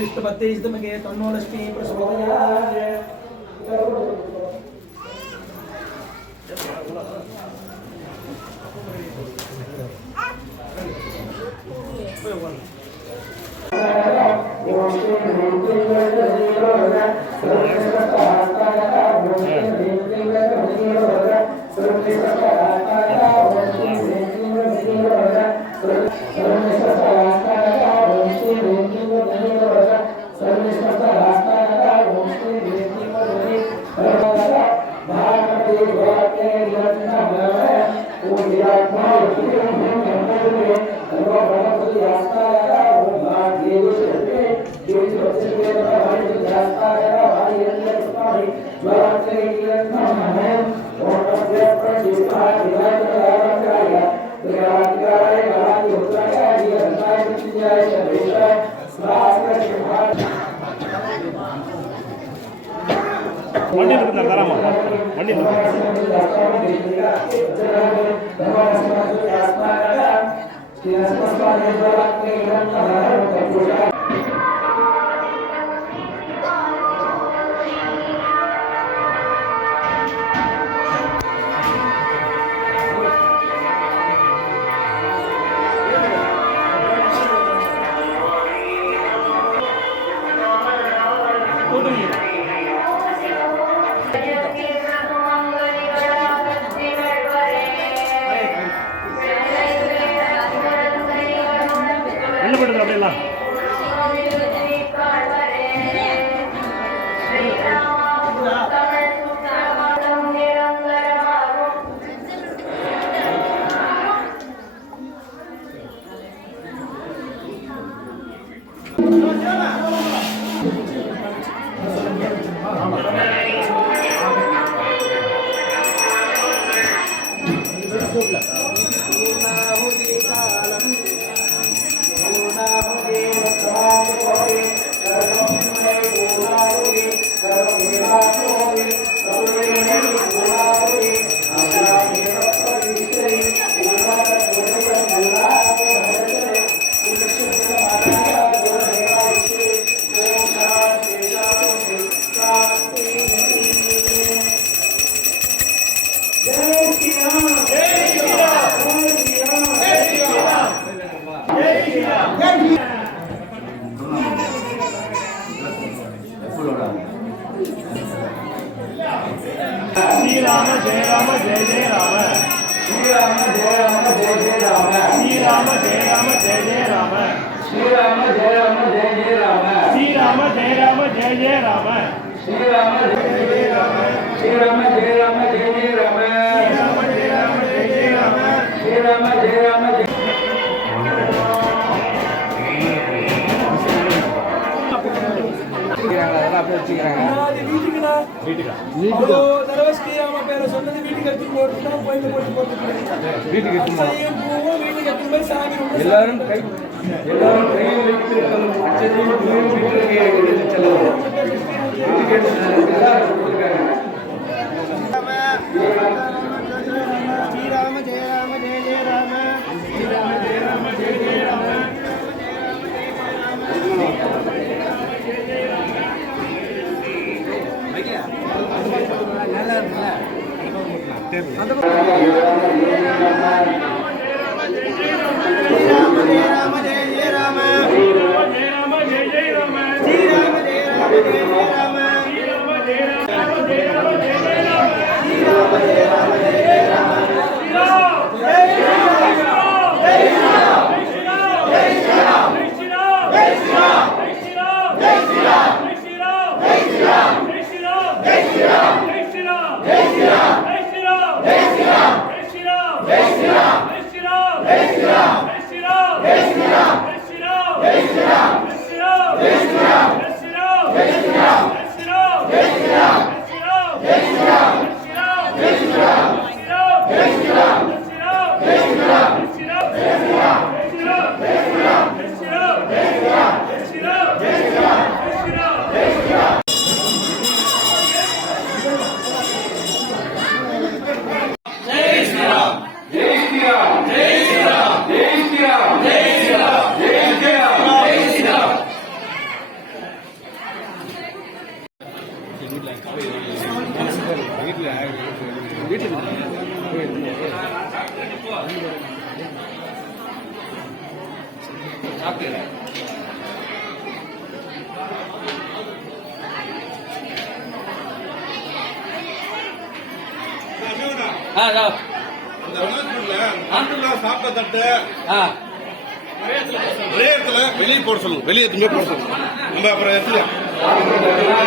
विष्णुपत्तेस्तमके तन्नो लक्ष्मी प्रचोदयात्। வண்டி இருக்குதா தரமா வண்டி என்ன பண்ணுறது அப்படியெல்லாம் श्रीराम जय राम जय जय राम श्रीराम जय राम जय जय राम श्रीराम जय राम जय जय राम श्रीराम जय राम जय जय राम श्रीराम जय राम जय जय राम श्रीराम जय जय राम श्रीराम जय राम जय जय राम श्रीराम जय राम जय जय राम श्रीराम जय राम जय எல்லாரும் ஸ்ரீராம ஜெய ராம ஜெய ஜெய ராம ஸ்ரீராம ஜெய ராம ஜெய ஜெய ராம அந்த சாப்பிட்ட தட்டு ஒரே இடத்துல வெளியே போட சொல்லுங்க. வெளியே எதுவுமே போட சொல்லுங்க. நம்ம அப்புறம் எடுத்துக்கலாம்.